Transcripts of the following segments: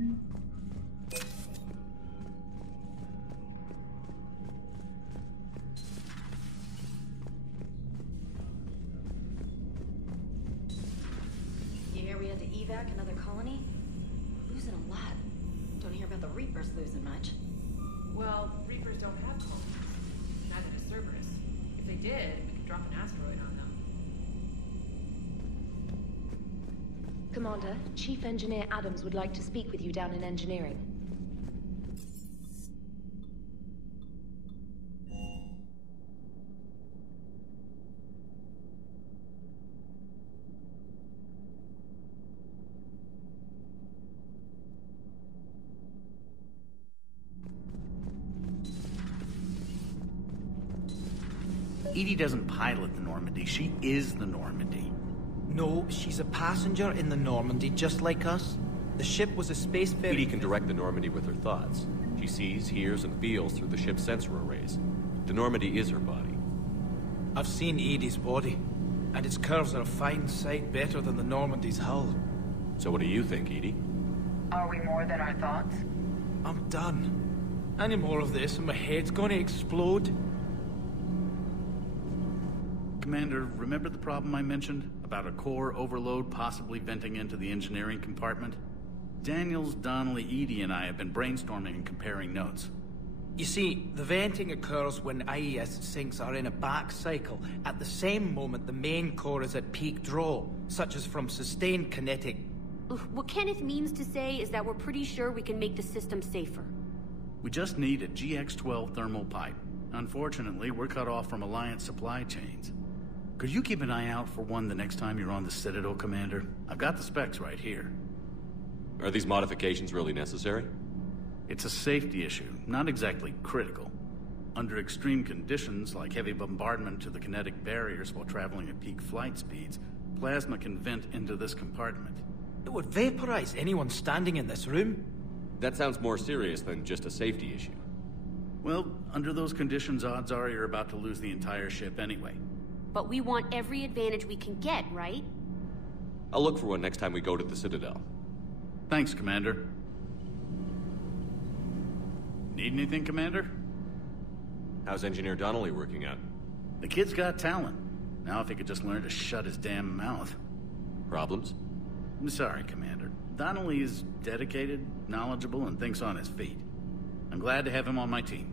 You hear we had to evac another colony? Losing a lot. Don't hear about the Reapers losing much. Well, Reapers don't have colonies. Neither does Cerberus. If they did, we could drop an asteroid on them. Commander, Chief Engineer Adams would like to speak with you down in engineering. EDI doesn't pilot the Normandy, she is the Normandy. No, she's a passenger in the Normandy, just like us. The ship was a space ferry. EDI can direct the Normandy with her thoughts. She sees, hears, and feels through the ship's sensor arrays. The Normandy is her body. I've seen EDI's body, and its curves are a fine sight better than the Normandy's hull. So what do you think, EDI? Are we more than our thoughts? I'm done. Any more of this and my head's gonna explode. Commander, remember the problem I mentioned? About a core overload possibly venting into the engineering compartment? Daniels, Donnelly, Edie, and I have been brainstorming and comparing notes. You see, the venting occurs when IES sinks are in a back cycle, at the same moment the main core is at peak draw, such as from sustained kinetic. What Kenneth means to say is that we're pretty sure we can make the system safer. We just need a GX-12 thermal pipe. Unfortunately, we're cut off from Alliance supply chains. Could you keep an eye out for one the next time you're on the Citadel, Commander? I've got the specs right here. Are these modifications really necessary? It's a safety issue, not exactly critical. Under extreme conditions, like heavy bombardment to the kinetic barriers while traveling at peak flight speeds, plasma can vent into this compartment. It would vaporize anyone standing in this room. That sounds more serious than just a safety issue. Well, under those conditions, odds are you're about to lose the entire ship anyway. But we want every advantage we can get, right? I'll look for one next time we go to the Citadel. Thanks, Commander. Need anything, Commander? How's Engineer Donnelly working out? The kid's got talent. Now if he could just learn to shut his damn mouth. Problems? I'm sorry, Commander. Donnelly is dedicated, knowledgeable, and thinks on his feet. I'm glad to have him on my team.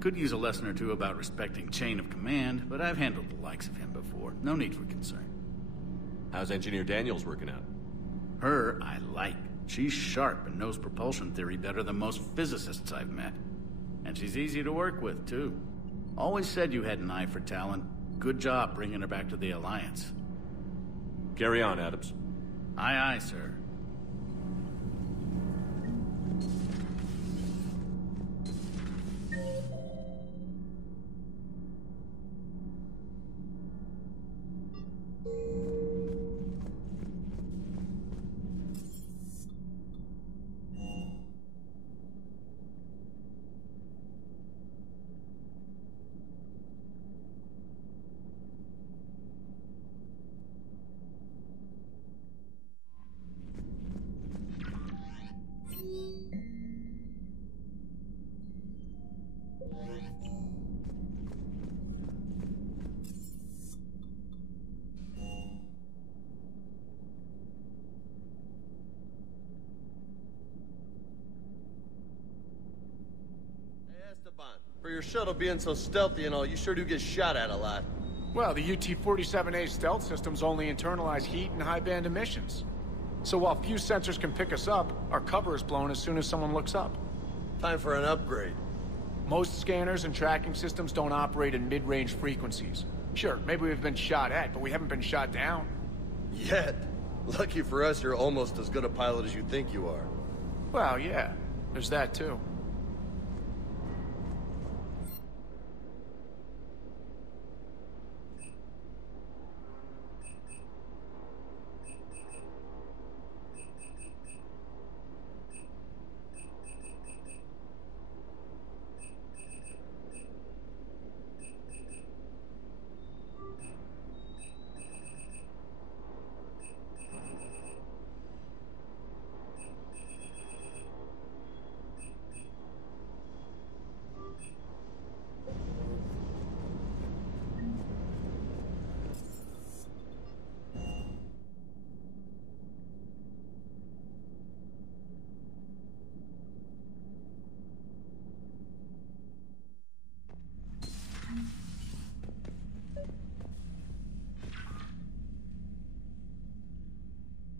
Could use a lesson or two about respecting chain of command, but I've handled the likes of him before. No need for concern. How's Engineer Daniels working out? Her, I like. She's sharp and knows propulsion theory better than most physicists I've met. And she's easy to work with, too. Always said you had an eye for talent. Good job bringing her back to the Alliance. Carry on, Adams. Aye, aye, sir. For your shuttle being so stealthy and all, you sure do get shot at a lot. Well, the UT-47A stealth systems only internalize heat and high-band emissions. So while few sensors can pick us up, our cover is blown as soon as someone looks up. Time for an upgrade. Most scanners and tracking systems don't operate in mid-range frequencies. Sure, maybe we've been shot at, but we haven't been shot down. Yet. Lucky for us, you're almost as good a pilot as you think you are. Well, yeah. There's that, too.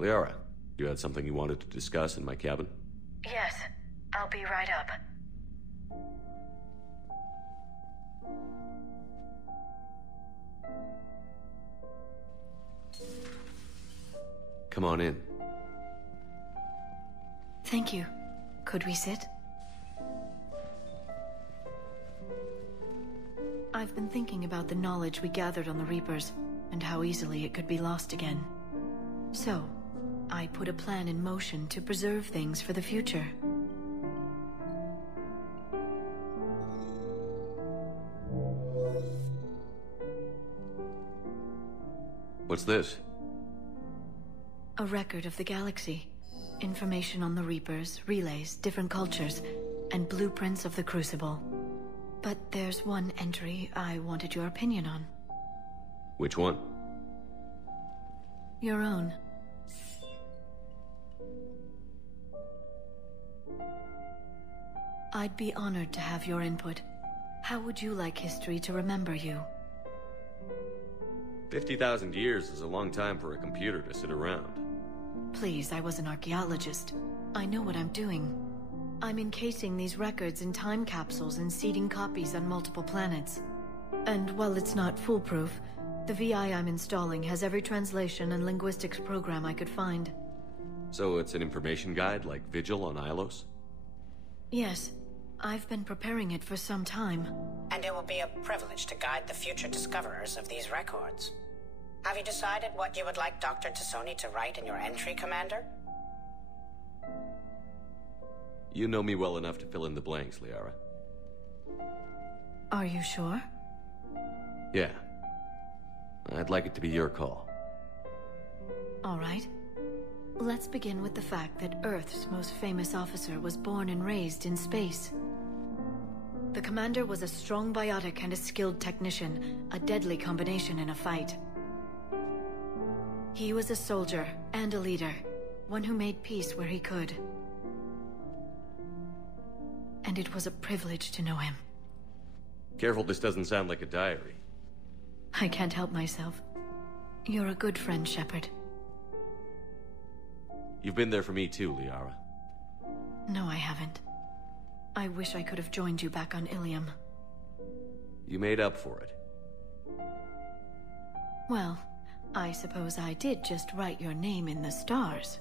Liara, you had something you wanted to discuss in my cabin? Yes, I'll be right up. Come on in. Thank you. Could we sit? I've been thinking about the knowledge we gathered on the Reapers, and how easily it could be lost again. So, I put a plan in motion to preserve things for the future. What's this? A record of the galaxy. Information on the Reapers, relays, different cultures, and blueprints of the Crucible. But there's one entry I wanted your opinion on. Which one? Your own. I'd be honored to have your input. How would you like history to remember you? 50,000 years is a long time for a computer to sit around. Please, I was an archaeologist. I know what I'm doing. I'm encasing these records in time capsules and seeding copies on multiple planets. And while it's not foolproof, the VI I'm installing has every translation and linguistics program I could find. So it's an information guide like Vigil on Ilos? Yes. I've been preparing it for some time. And it will be a privilege to guide the future discoverers of these records. Have you decided what you would like Dr. T'Soni to write in your entry, Commander? You know me well enough to fill in the blanks, Liara. Are you sure? Yeah. I'd like it to be your call. All right. Let's begin with the fact that Earth's most famous officer was born and raised in space. The commander was a strong biotic and a skilled technician, a deadly combination in a fight. He was a soldier and a leader, one who made peace where he could. And it was a privilege to know him. Careful, this doesn't sound like a diary. I can't help myself. You're a good friend, Shepard. You've been there for me too, Liara. No, I haven't. I wish I could have joined you back on Ilium. You made up for it. Well, I suppose I did just write your name in the stars.